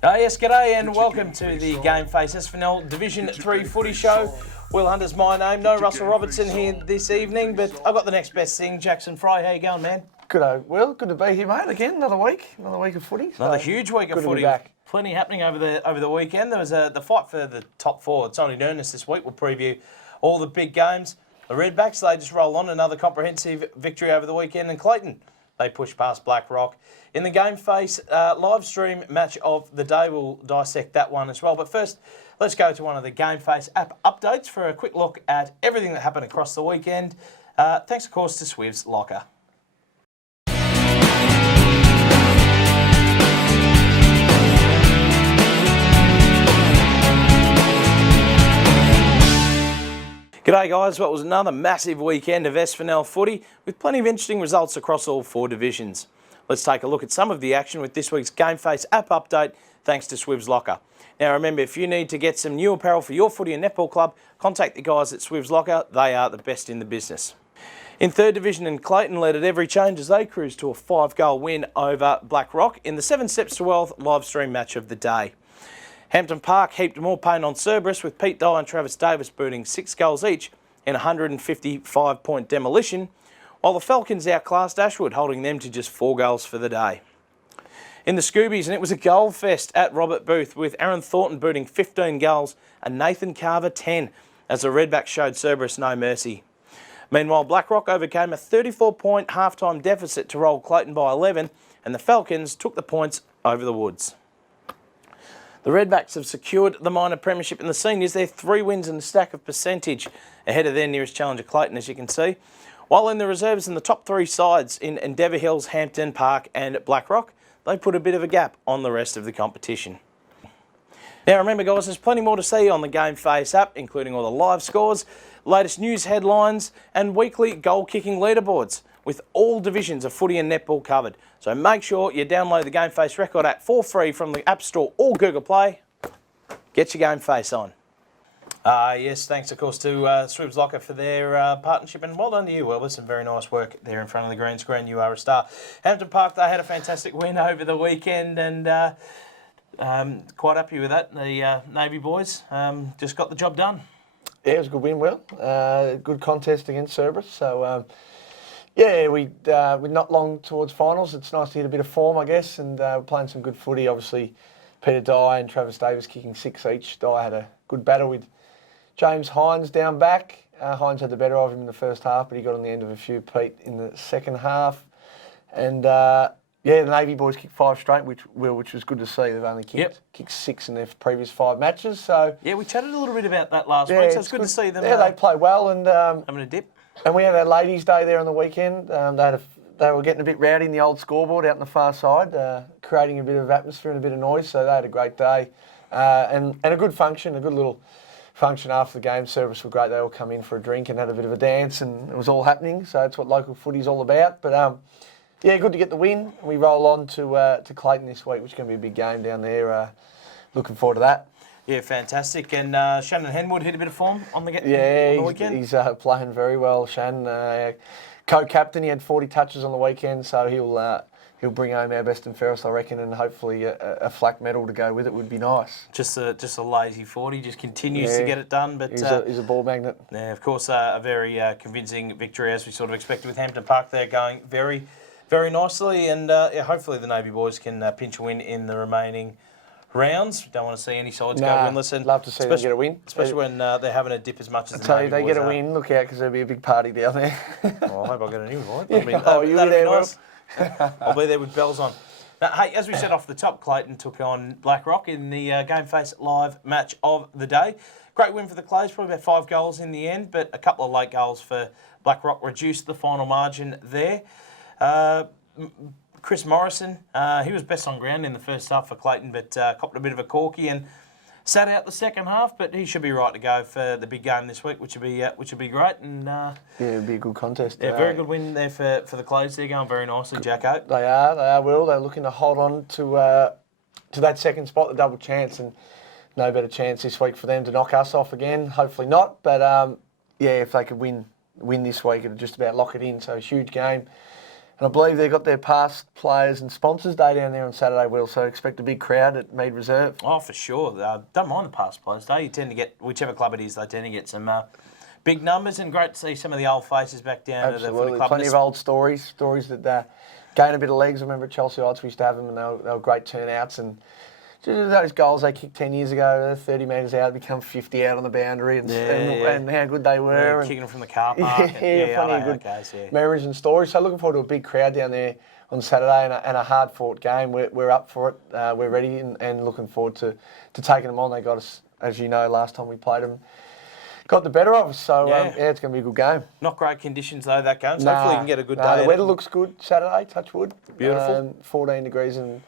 Yes, g'day and welcome to the GameFace SFNL Division 3 Footy Show. Will Hunter's my name. No Russell Robertson here this evening, but I've got the next best thing. Jackson Fry, how you going, man? G'day, Will. Good to be here, mate. Again, another week of footy. Another huge week of footy. Back. Plenty happening over the weekend. There was the fight for the top four. It's only in earnest this week. We'll preview all the big games. The Redbacks, they just roll on. Another comprehensive victory over the weekend. And Clayton, they push past Blackrock. In the GameFace live stream match of the day, we'll dissect that one as well. But first, let's go to one of the GameFace app updates for a quick look at everything that happened across the weekend. Thanks, of course, to Swiv's Locker. G'day guys, well, it was another massive weekend of SFNL footy with plenty of interesting results across all four divisions. Let's take a look at some of the action with this week's GameFace app update thanks to Swiv's Locker. Now remember, if you need to get some new apparel for your footy and netball club, contact the guys at Swiv's Locker. They are the best in the business. In third division, and Clayton led at every change as they cruised to a 5-goal win over Blackrock in the 7 Steps to Wealth live stream match of the day. Hampton Park heaped more pain on Cerberus with Pete Dye and Travis Davis booting 6 goals each in a 155-point demolition, while the Falcons outclassed Ashwood, holding them to just 4 goals for the day. In the Scoobies, and it was a goal fest at Robert Booth with Aaron Thornton booting 15 goals and Nathan Carver 10 as the Redbacks showed Cerberus no mercy. Meanwhile, Blackrock overcame a 34-point halftime deficit to roll Clayton by 11, and the Falcons took the points over the Woods. The Redbacks have secured the minor premiership in the seniors. They're 3 wins and a stack of percentage ahead of their nearest challenger Clayton, as you can see. While in the reserves in the top 3 sides in Endeavour Hills, Hampton Park and Blackrock, they put a bit of a gap on the rest of the competition. Now remember guys, there's plenty more to see on the GameFace app, including all the live scores, latest news headlines and weekly goal-kicking leaderboards, with all divisions of footy and netball covered. So make sure you download the GameFace Record app for free from the App Store or Google Play. Get your GameFace on. Yes, thanks of course to Swiv's Locker for their partnership, and well done to you, Wilbur. Some very nice work there in front of the green screen. You are a star. Hampton Park, they had a fantastic win over the weekend, and quite happy with that. The Navy boys just got the job done. Yeah, it was a good win, Will. Good contest against Cerberus. So, yeah, we're not long towards finals. It's nice to hit a bit of form, I guess, and we're playing some good footy. Obviously, Peter Dye and Travis Davis kicking 6 each. Dye had a good battle with James Hines down back. Hines had the better of him in the first half, but he got on the end of a few, Pete, in the second half. And, yeah, the Navy boys kicked 5 straight, which was good to see. They've only kicked 6 in their previous 5 matches. So yeah, we chatted a little bit about that last week, so it's good to see them. Yeah, they play well. And having a dip. And we had our ladies' day there on the weekend. They were getting a bit rowdy in the old scoreboard out on the far side, creating a bit of atmosphere and a bit of noise. So they had a great day and a good function, a good little function after the game. Service were great. They all come in for a drink and had a bit of a dance, and it was all happening. So that's what local footy's all about. But yeah, good to get the win. We roll on to Clayton this week, which is going to be a big game down there. Looking forward to that. Yeah, fantastic. And Shannon Henwood hit a bit of form on the weekend. He's playing very well. Shannon, co-captain, he had 40 touches on the weekend, so he'll bring home our best and fairest, I reckon, and hopefully a flak medal to go with it would be nice. Just a lazy 40, just continues to get it done. But he's a ball magnet. Yeah, of course, a very convincing victory as we sort of expected with Hampton Park. They're going very, very nicely, and yeah, hopefully the Navy boys can pinch a win in the remaining rounds. Don't want to see any sides go winless. And love to see them get a win. Especially when they're having a dip as much as the Navy boys. They get a win, look out, because there'll be a big party down there. Well, I hope I get an invite. You'll be there, nice. I'll be there with bells on. Now, hey, as we said off the top, Clayton took on Blackrock in the GameFace live match of the day. Great win for the Clays, probably about 5 goals in the end, but a couple of late goals for Blackrock reduced the final margin there. Chris Morrison, he was best on ground in the first half for Clayton, but copped a bit of a corky and sat out the second half. But he should be right to go for the big game this week, which would be great. And yeah, it'll be a good contest. Yeah, very good win there for the Clays. They're going very nicely, Jacko. They are. Will. They're looking to hold on to that second spot, the double chance, and no better chance this week for them to knock us off again. Hopefully not, but yeah, if they could win this week, it'd just about lock it in. So a huge game. And I believe they've got their past players and sponsors day down there on Saturday, Will, so expect a big crowd at Mead Reserve. Oh, for sure. Don't mind the past players day. You tend to get, whichever club it is, they tend to get some big numbers, and great to see some of the old faces back down to the footy club. Plenty of old stories that gain a bit of legs. I remember at Chelsea Heights we used to have them, and they were great turnouts. And those goals they kicked 10 years ago, 30 metres out, become 50 out on the boundary, and how good they were. Kicking them from the car park. Plenty of good memories and stories. So looking forward to a big crowd down there on Saturday and a hard-fought game. We're up for it. We're ready and looking forward to taking them on. They got us, as you know, last time we played them, got the better of us. So, it's going to be a good game. Not great conditions, though, that game. So hopefully you can get a good day. The weather looks good Saturday, touch wood. Beautiful. 14 degrees and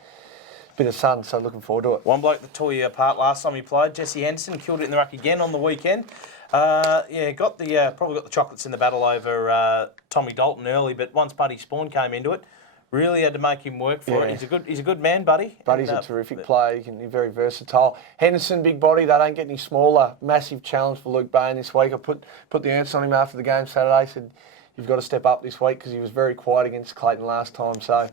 bit of sun, so looking forward to it. One bloke that tore you apart last time he played, Jesse Henderson, killed it in the ruck again on the weekend. Probably got the chocolates in the battle over Tommy Dalton early, but once Buddy Spawn came into it, really had to make him work for it. He's a good man, Buddy. Buddy's a terrific player. He's very versatile. Henderson, big body. They don't get any smaller. Massive challenge for Luke Bain this week. I put the answer on him after the game Saturday. Said you've got to step up this week because he was very quiet against Clayton last time. So.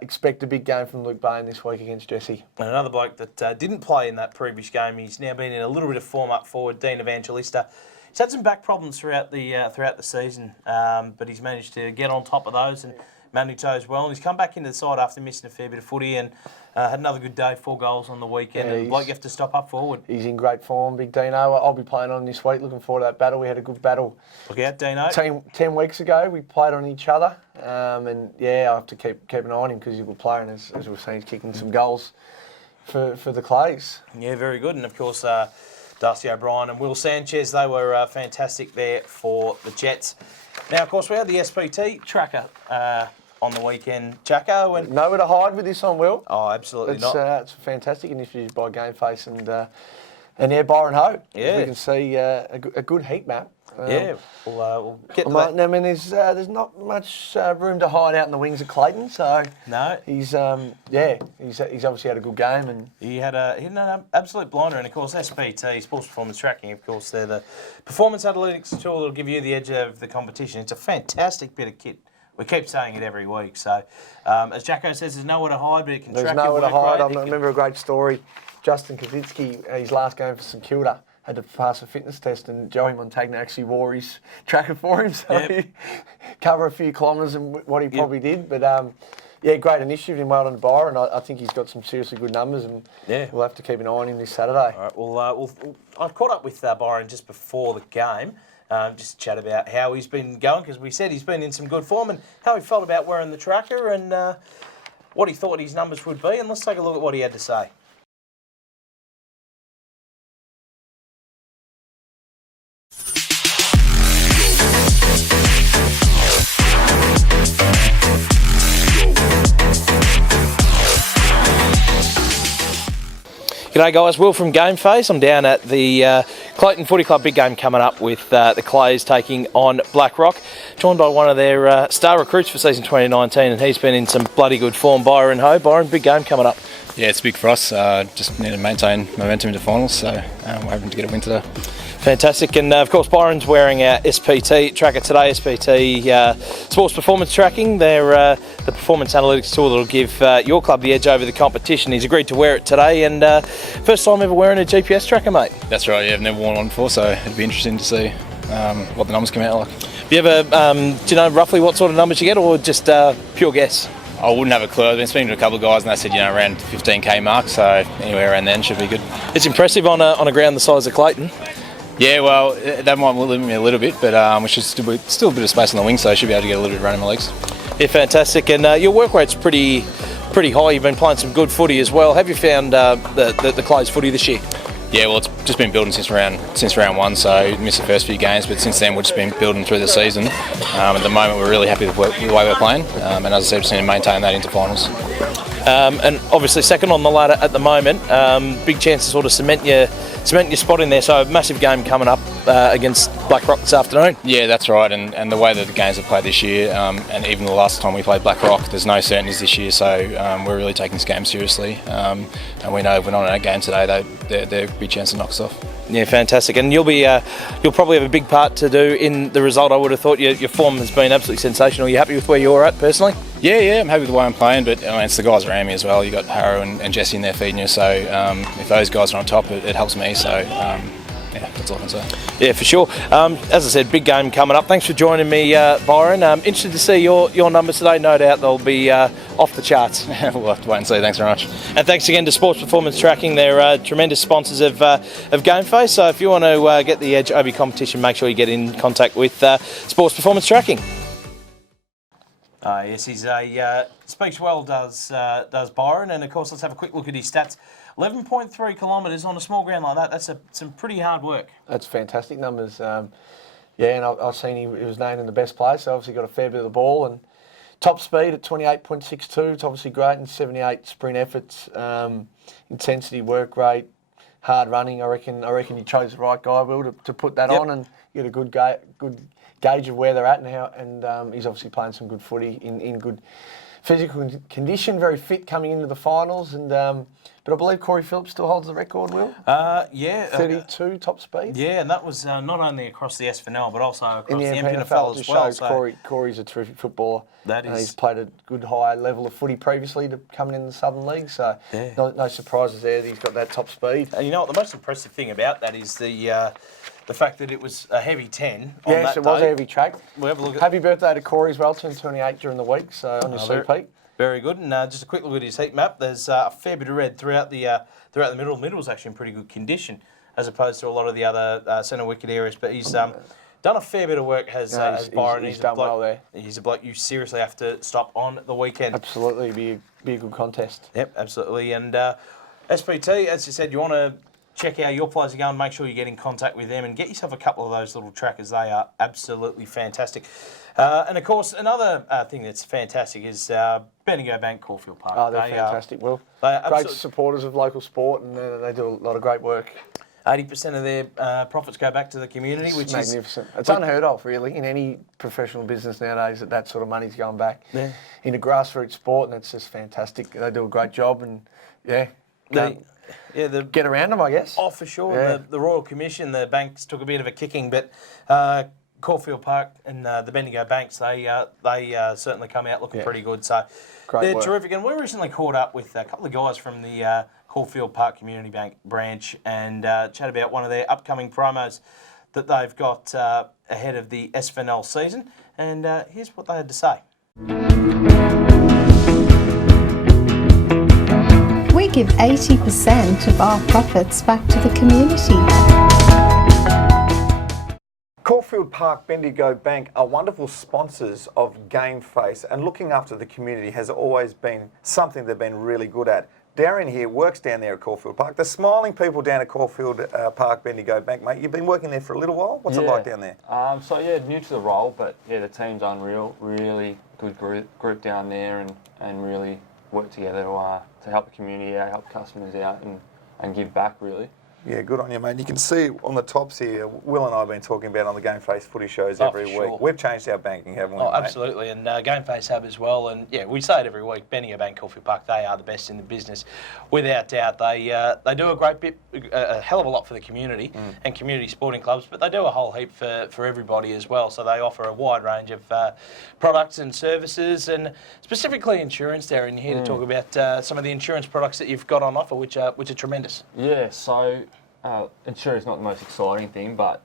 Expect a big game from Luke Bain this week against Jesse. And another bloke that didn't play in that previous game, he's now been in a little bit of form up forward, Dean Evangelista. He's had some back problems throughout the season, but he's managed to get on top of those and manage those well. And he's come back into the side after missing a fair bit of footy and had another good day, 4 goals on the weekend. And bloke you have to stop up forward. He's in great form, big Dino. I'll be playing on this week. Looking forward to that battle. We had a good battle. Look out, Dino. 10 weeks ago, we played on each other. I have to keep an eye on him because he's a good player. And as we've seen, he's kicking some goals for the Clays. Yeah, very good. And of course, Darcy O'Brien and Will Sanchez, they were fantastic there for the Jets. Now, of course, we had the SPT tracker on the weekend, Jacko. And nowhere to hide with this on, Will. Oh, absolutely it's, not. It's a fantastic initiative by GameFace and Byron Ho. Yeah. We can see a good heat map. We'll get to that. I mean, there's not much room to hide out in the wings of Clayton. So no, he's obviously had a good game and he had an absolute blinder. And of course, SPT, Sports Performance Tracking, of course, they're the performance analytics tool that'll give you the edge of the competition. It's a fantastic bit of kit. We keep saying it every week. So, as Jacko says, there's nowhere to hide, but it can track your work. There's nowhere to hide. I remember a great story. Justin Kazitsky, his last game for St Kilda, had to pass a fitness test, and Joey Montagna actually wore his tracker for him, so he covered a few kilometres and what he probably did. But great initiative and well done to Byron. I think he's got some seriously good numbers, and we'll have to keep an eye on him this Saturday. All right. I caught up with Byron just before the game. Just to chat about how he's been going, because we said he's been in some good form, and how he felt about wearing the tracker and what he thought his numbers would be. And let's take a look at what he had to say. G'day guys, Will from GameFace. I'm down at the Clayton Footy Club big game coming up with the Clays taking on Blackrock. Joined by one of their star recruits for season 2019, and he's been in some bloody good form, Byron Ho. Byron, big game coming up. Yeah, it's big for us. Just need to maintain momentum into finals, so we're hoping to get a win today. Fantastic, and of course Byron's wearing our SPT tracker today, SPT Sports Performance Tracking. They're the performance analytics tool that'll give your club the edge over the competition. He's agreed to wear it today, and first time ever wearing a GPS tracker, mate. That's right, yeah, I've never worn one before, so it'd be interesting to see what the numbers come out like. Do you ever, do you know roughly what sort of numbers you get, or just pure guess? I wouldn't have a clue. I've been speaking to a couple of guys and they said, around 15k mark, so anywhere around then should be good. It's impressive on a ground the size of Clayton. Yeah, well, that might limit me a little bit, but we should still a bit of space on the wing, so I should be able to get a little bit of run in my legs. Yeah, fantastic. And your work rate's pretty high. You've been playing some good footy as well. Have you found the Clays footy this year? Yeah, well, it's just been building since round one, so missed the first few games, but since then we've just been building through the season. At the moment, we're really happy with the way we're playing, and as I said, just need to maintain that into finals. And obviously second on the ladder at the moment, big chance to sort of cement your cement your spot in there. So a massive game coming up against Blackrock this afternoon. Yeah, that's right. And the way that the games have played this year, and even the last time we played Blackrock, there's no certainties this year. So we're really taking this game seriously. And we know if we're not in that game today, there's a big chance to knock us off. Yeah, fantastic. And you'll probably have a big part to do in the result. I would have thought your form has been absolutely sensational. Are you happy with where you're at personally? Yeah, I'm happy with the way I'm playing, but it's the guys around me as well. You got Harrow and Jesse in there feeding you, so if those guys are on top, it helps me. So yeah, that's all I can say. Yeah, for sure. As I said, big game coming up. Thanks for joining me, Byron. Interested to see your numbers today. No doubt they'll be off the charts. We'll have to wait and see. Thanks very much. And thanks again to Sports Performance Tracking. They're tremendous sponsors of GameFace. So if you want to get the edge over your competition, make sure you get in contact with Sports Performance Tracking. Yes, he's speaks well, does Byron, and of course let's have a quick look at his stats. 11.3 kilometres on a small ground like that. That's some pretty hard work. That's fantastic numbers. Yeah, and I've seen he was named in the best place. So obviously got a fair bit of the ball and top speed at 28.62. It's obviously great, and 78 sprint efforts, intensity, work rate, hard running. I reckon you chose the right guy, Will, to put that on and get a good gauge of where they're at and how. And he's obviously playing some good footy in good physical condition, very fit coming into the finals. And but I believe Corey Phillips still holds the record, Will? Yeah. 32 top speed. Yeah, and that was not only across the SFNL, but also across the MPNFL as well. So Corey's a terrific footballer. He's played a good high level of footy previously to coming in the Southern League, so no surprises there that he's got that top speed. And you know what, the most impressive thing about that is the fact that it was a heavy 10 on yes, that it was day. a heavy track. We'll have a look at Happy birthday to Corey as well, turned 28 during the week, so on your sleep, Pete. Very good, and just a quick look at his heat map. There's a fair bit of red throughout the middle. The middle's actually in pretty good condition, as opposed to a lot of the other centre wicket areas. But he's done a fair bit of work, has Byron. He's done well there. He's a bloke you seriously have to stop on the weekend. Absolutely, be a good contest. Yep, absolutely. And SPT, as you said, you want to check how your players are going, make sure you get in contact with them and get yourself a couple of those little trackers. They are absolutely fantastic. And of course, another thing that's fantastic is Bendigo Bank, Caulfield Park. Oh, they're fantastic, Will. Great supporters of local sport, and they do a lot of great work. 80% of their profits go back to the community, which is magnificent. It's unheard of, really, in any professional business nowadays that sort of money's going back into grassroots sport, and it's just fantastic. They do a great job, and get around them, I guess. Oh, for sure. Yeah. The Royal Commission, the banks took a bit of a kicking, but Caulfield Park and the Bendigo Banks, they certainly come out looking pretty good. So they're terrific. And we recently caught up with a couple of guys from the Caulfield Park Community Bank branch and chat about one of their upcoming promos that they've got ahead of the SFNL season. And here's what they had to say. We give 80% of our profits back to the community. Caulfield Park Bendigo Bank are wonderful sponsors of GameFace, and looking after the community has always been something they've been really good at. Darren here works down there at Caulfield Park. The smiling people down at Caulfield Park Bendigo Bank, mate. You've been working there for a little while. What's it like down there? New to the role, but the team's unreal. Really good group down there, and really work together to help the community out, help customers out, and give back, really. Yeah, good on you, mate. You can see on the tops here, Will and I have been talking about on the GameFace footy shows every week. Sure. We've changed our banking, haven't we? Oh, absolutely. And GameFace Up as well. And yeah, we say it every week, Bendigo Bank, Caulfield Park, they are the best in the business. Without doubt, they do a hell of a lot for the community and community sporting clubs, but they do a whole heap for everybody as well. So they offer a wide range of products and services, and specifically insurance. They're in here to talk about some of the insurance products that you've got on offer, which are tremendous. Yeah, so insurance is not the most exciting thing, but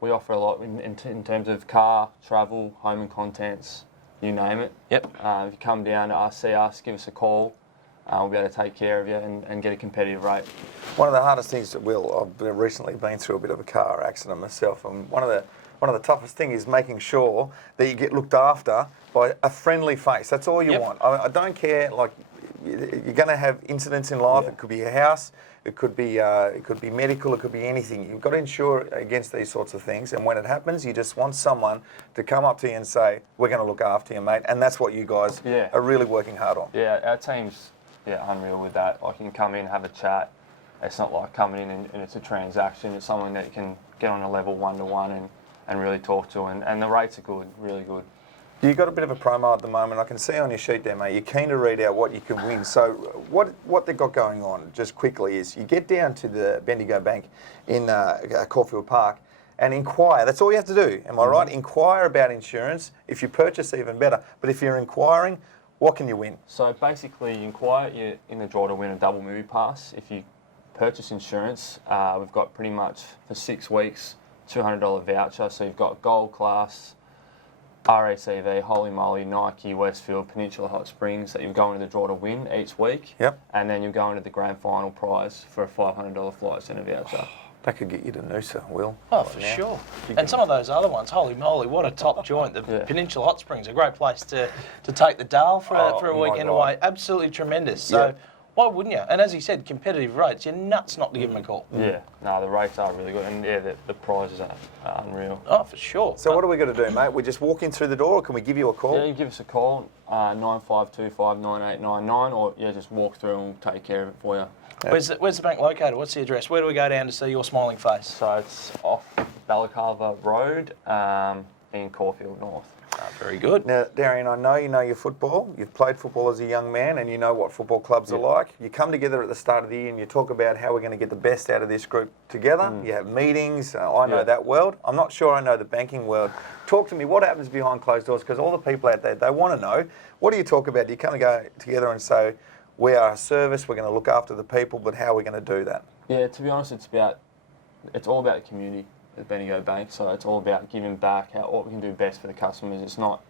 we offer a lot in terms of car, travel, home and contents, you name it. Yep. If you come down to see us, give us a call. We'll be able to take care of you and get a competitive rate. One of the hardest things that I've recently been through a bit of a car accident myself, and one of the toughest things is making sure that you get looked after by a friendly face. That's all you want. I don't care. Like, you're going to have incidents in life. It could be a house. It could be medical. It could be anything. You've got to insure against these sorts of things. And when it happens, you just want someone to come up to you and say, "We're going to look after you, mate." And that's what you guys are really working hard on. Yeah, our team's unreal with that. Like, you can come in, have a chat, it's not like coming in and it's a transaction. It's someone that you can get on a level 1-to-1 and really talk to, and the rates are good, really good. You've got a bit of a promo at the moment. I can see on your sheet there, mate. You're keen to read out what you can win. So what they've got going on, just quickly, is you get down to the Bendigo Bank in Caulfield Park and inquire. That's all you have to do. Am I right? Inquire about insurance. If you purchase, even better. But if you're inquiring, what can you win? So basically, you inquire, you're in the draw to win a double movie pass. If you purchase insurance, we've got pretty much for 6 weeks, $200 voucher. So you've got Gold Class, RACV, Holy Moly, Nike, Westfield, Peninsula Hot Springs that you're going to the draw to win each week. Yep. And then you're going to the grand final prize for a $500 flight centre voucher. That could get you to Noosa, Will. Oh, for sure. And some of those other ones, holy moly, what a top joint. The Peninsula Hot Springs, a great place to take the Dale for a weekend away. Absolutely tremendous. So why wouldn't you? And as he said, competitive rates. You're nuts not to give them a call. Yeah, no, the rates are really good, and the prizes are unreal. Oh, for sure. So what are we going to do, mate? We just walk in through the door, or can we give you a call? Yeah, you give us a call, 95259899, or just walk through and we'll take care of it for you. Where's the bank located? What's the address? Where do we go down to see your smiling face? So it's off Balaclava Road in Caulfield North. Very good. Now, Darian, I know you know your football. You've played football as a young man and you know what football clubs are like. You come together at the start of the year and you talk about how we're going to get the best out of this group together. You have meetings. I know that world. I'm not sure I know the banking world. Talk to me. What happens behind closed doors? Because all the people out there, they want to know. What do you talk about? Do you kind of go together and say, we are a service, we're going to look after the people, but how are we going to do that? Yeah, to be honest, it's all about the community at Bendigo Bank. So it's all about giving back, what we can do best for the customers. It's not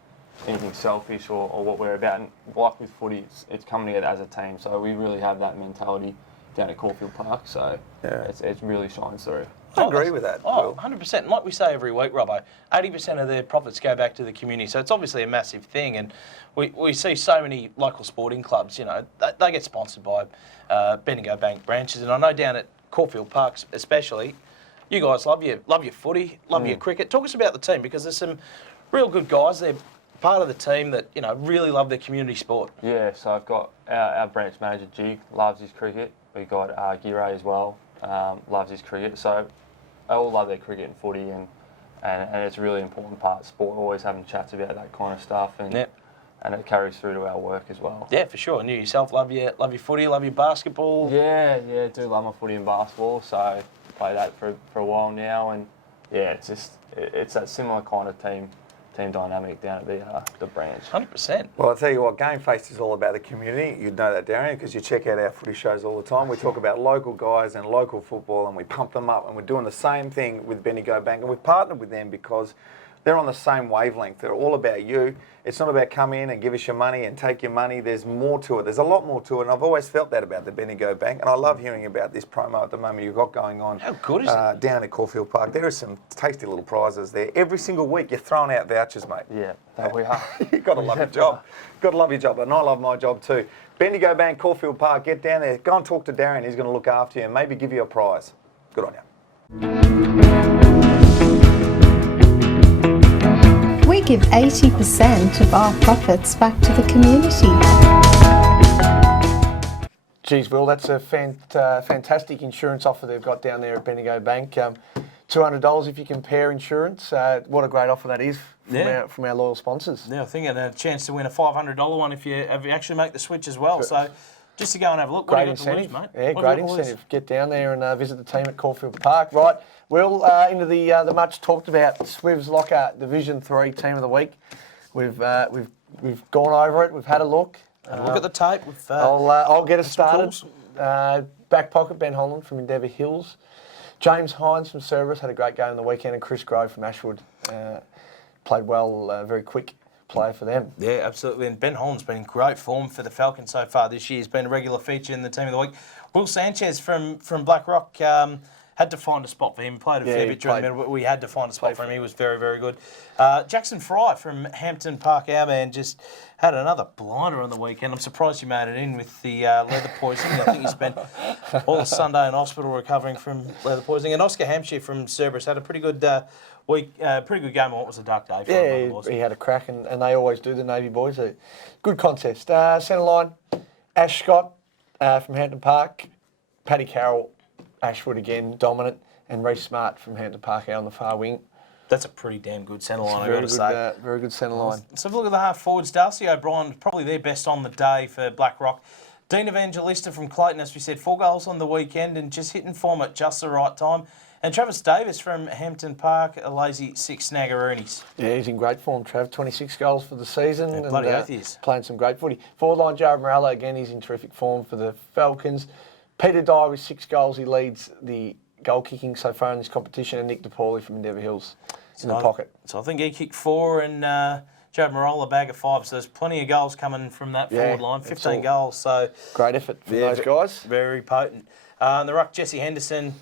anything selfish or what we're about. And like with footy, it's coming together as a team. So we really have that mentality down at Caulfield Park. So it really shines through. I agree with that. Oh, 100%. And like we say every week, Robbo, 80% of their profits go back to the community. So it's obviously a massive thing. And we see so many local sporting clubs, they get sponsored by Bendigo Bank branches. And I know down at Caulfield Park especially, you guys love your footy, love your cricket. Talk us about the team, because there's some real good guys. They're part of the team that, really love their community sport. Yeah, so I've got our branch manager, G, loves his cricket. We've got Giray as well, loves his cricket. So they all love their cricket and footy, and it's a really important part of sport. We're always having chats about that kind of stuff, and it carries through to our work as well. Yeah, for sure. And you yourself love your footy, love your basketball. Yeah, do love my footy and basketball. So play that for a while now, and it's that similar kind of team dynamic down at the branch. 100%. Well, I'll tell you what, GameFace is all about the community. You'd know that, Darian, because you check out our footy shows all the time. We talk about local guys and local football, and we pump them up, and we're doing the same thing with Bendigo Bank, and we've partnered with them because they're on the same wavelength. They're all about you. It's not about come in and give us your money and take your money. There's more to it. There's a lot more to it, and I've always felt that about the Bendigo Bank, and I love hearing about this promo at the moment you've got going on. How good is it? Down at Caulfield Park. There are some tasty little prizes there. Every single week you're throwing out vouchers, mate. Yeah, we are. You've got to love your job. Got to love your job, and I love my job too. Bendigo Bank, Caulfield Park, get down there. Go and talk to Darren. He's going to look after you and maybe give you a prize. Good on you. We give 80% of our profits back to the community. Geez, Will, that's a fantastic insurance offer they've got down there at Bendigo Bank. $200 if you compare insurance. What a great offer that is from our loyal sponsors. Yeah, I think and a chance to win a $500 one if you actually make the switch as well. So just to go and have a look. Great incentive, mate. Yeah, great incentive. Get down there and visit the team at Caulfield Park. Right, Will, into the much talked about Swivs Locker Division 3 Team of the Week. We've gone over it. We've had a look. Look at the tape. I'll get us started. Back pocket, Ben Holland from Endeavour Hills. James Hines from Cerberus had a great game on the weekend, and Chris Grove from Ashwood played well, very quick player for them. Yeah, absolutely. And Ben Holland's been in great form for the Falcons so far this year. He's been a regular feature in the Team of the Week. Will Sanchez from Blackrock had to find a spot for him. Played a fair bit during the middle, but we had to find a spot for him. He was very, very good. Jackson Fry from Hampton Park, our man, just had another blinder on the weekend. I'm surprised he made it in with the leather poisoning. I think he spent all Sunday in hospital recovering from leather poisoning. And Oscar Hampshire from Cerberus had a pretty good week, pretty good game on what was a dark day for him. Yeah, he had a crack, and they always do, the Navy boys. A good contest. Centre line, Ash Scott from Hampton Park. Paddy Carroll Ashwood again, dominant, and Reece Smart from Hampton Park out on the far wing. That's a pretty damn good centre line, I've got to say. Very good centre line. Let's have a look at the half forwards. Darcy O'Brien, probably their best on the day for Blackrock. Dean Evangelista from Clayton, as we said, 4 goals on the weekend and just hitting form at just the right time. And Travis Davis from Hampton Park, a lazy 6 snaggeroonies. Yeah, he's in great form, Trav. 26 goals for the season. Yeah, and bloody oath he is. Playing some great footy. Forward line, Jared Morella, again, he's in terrific form for the Falcons. Peter Dye with 6 goals. He leads the goal kicking so far in this competition. And Nick DePauli from Endeavour Hills in the pocket. So I think he kicked 4 and Jared Morella a bag of 5. So there's plenty of goals coming from that forward line. 15 goals. So great effort from those guys. Very potent. And the ruck, Jesse Henderson,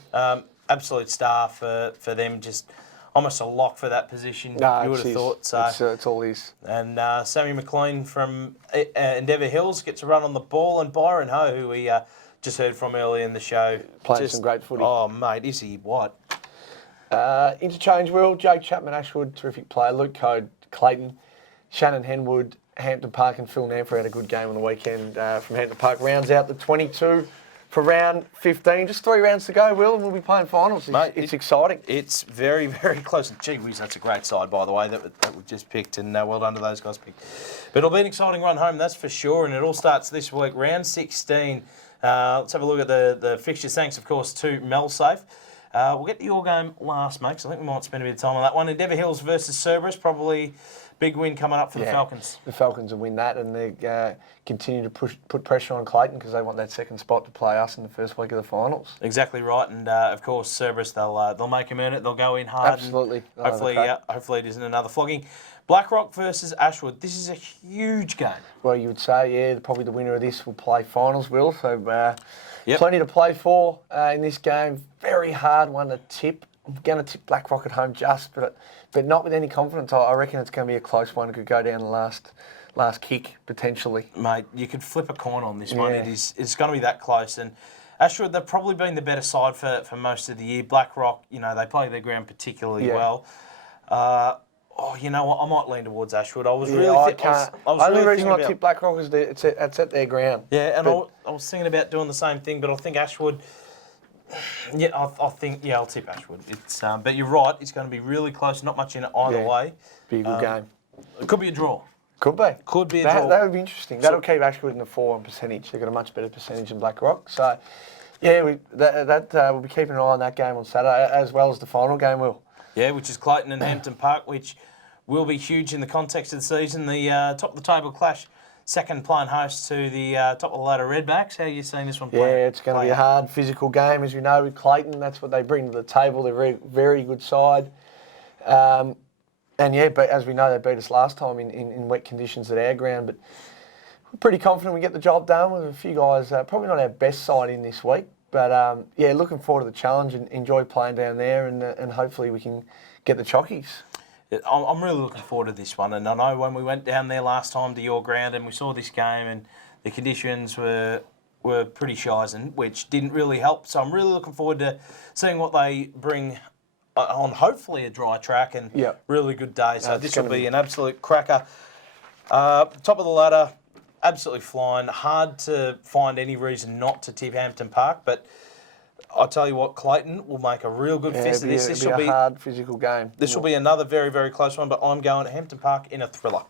absolute star for them. Just almost a lock for that position. No, you would have thought. So it's all his. And Sammy McLean from Endeavour Hills gets a run on the ball, and Byron Ho, who we just heard from earlier in the show, playing some great footy. Oh mate, is he what? Interchange Will, Jake Chapman Ashwood, terrific player. Luke Code, Clayton, Shannon Henwood, Hampton Park, and Phil Namper had a good game on the weekend from Hampton Park. Rounds out the 22 for round 15. Just 3 rounds to go, Will, and we'll be playing finals. Mate, it's exciting. It's very, very close. And gee whiz, that's a great side, by the way, that we've just picked, and well done to those guys picked. But it'll be an exciting run home, that's for sure, and it all starts this week, round 16. Let's have a look at the fixtures. Thanks, of course, to MelSafe. We'll get to your game last, mate, because I think we might spend a bit of time on that one. Endeavour Hills versus Cerberus, probably big win coming up for the Falcons. The Falcons will win that, and they continue to put pressure on Clayton because they want that second spot to play us in the first week of the finals. Exactly right, and of course Cerberus, they'll make them earn it. They'll go in hard. Absolutely. Hopefully it isn't another flogging. Blackrock versus Ashwood. This is a huge game. Well, you would say, probably the winner of this will play finals, Will. So plenty to play for in this game. Very hard one to tip. I'm going to tip Blackrock at home but not with any confidence. I reckon it's going to be a close one. It could go down the last kick, potentially. Mate, you could flip a coin on this one. It's going to be that close. And Ashwood, they've probably been the better side for most of the year. Blackrock, they play their ground particularly well. You know what? I might lean towards Ashwood. I was really. I can't. The only reason I tip Blackrock is it's at their ground. Yeah, and I was thinking about doing the same thing, but I think Ashwood. Yeah, I'll tip Ashwood. It's but you're right. It's going to be really close. Not much in it either way. Be a good game. It could be a draw. Could be. Could be a draw. That would be interesting. That'll keep Ashwood in the 4 on percentage. They've got a much better percentage than Blackrock. So, we'll be keeping an eye on that game on Saturday, as well as the final game, Will. Yeah, which is Clayton and Hampton Park, which will be huge in the context of the season. The top of the table clash, second playing host to the top of the ladder Redbacks. How are you seeing this one play? Yeah, it's going to be a hard physical game, as you know, with Clayton. That's what they bring to the table. They're a very, very good side. But as we know, they beat us last time in wet conditions at our ground. But we're pretty confident we get the job done with a few guys. Probably not our best side in this week. But, looking forward to the challenge and enjoy playing down there. And hopefully we can get the chockies. I'm really looking forward to this one, and I know when we went down there last time to your ground and we saw this game and the conditions were pretty shizen, which didn't really help. So I'm really looking forward to seeing what they bring on hopefully a dry track and really good day. So this will be an absolute cracker. Top of the ladder, absolutely flying. Hard to find any reason not to tip Hampton Park, but I'll tell you what, Clayton will make a real good fist of this. This will be a hard physical game. This will be another very, very close one, but I'm going to Hampton Park in a thriller.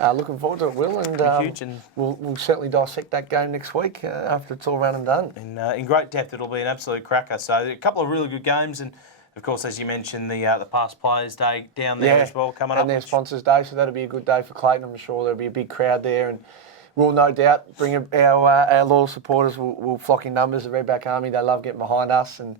Looking forward to it, Will, and we'll certainly dissect that game next week after it's all run and done. In great depth, it'll be an absolute cracker. So a couple of really good games, and of course, as you mentioned, the Past Players Day down there as well coming up. And their Sponsors Day, so that'll be a good day for Clayton. I'm sure there'll be a big crowd there, and we'll no doubt bring our loyal supporters will flock in numbers. The Redback Army, they love getting behind us, and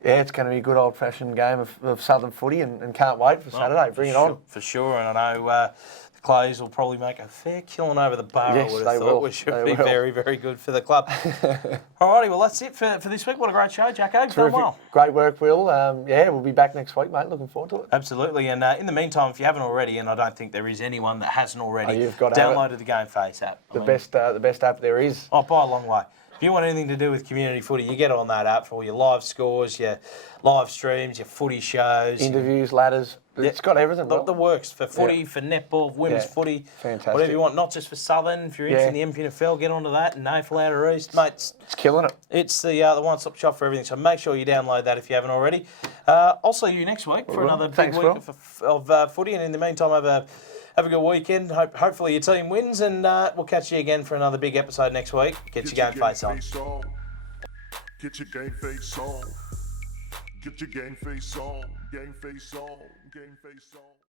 it's going to be a good old-fashioned game of Southern footy, and can't wait for Saturday. Bring it on. For sure, and I know the Clays will probably make a fair killing over the bar, yes, I would have thought, which would be very, very good for the club. Alrighty, well, that's it for this week. What a great show, Jacko. You've done well. Great work, Will. We'll be back next week, mate. Looking forward to it. Absolutely, and in the meantime, if you haven't already, and I don't think there is anyone that hasn't already, you've got downloaded the GameFace app. The best app there is. Oh, by a long way. If you want anything to do with community footy, you get on that app for all your live scores, your live streams, your footy shows. Interviews, ladders. It's got everything. The works for footy, for netball, women's footy. Fantastic. Whatever you want, not just for Southern. If you're interested in the MPNFL, get onto that. And AFL Outer East, mate. It's killing it. It's the one-stop shop for everything. So make sure you download that if you haven't already. I'll see you next week for another big week of footy. And in the meantime, have a good weekend. Hopefully your team wins, and we'll catch you again for another big episode next week. Get your game face on. Get your game face on. Get your game face on. Game face on. Game face on.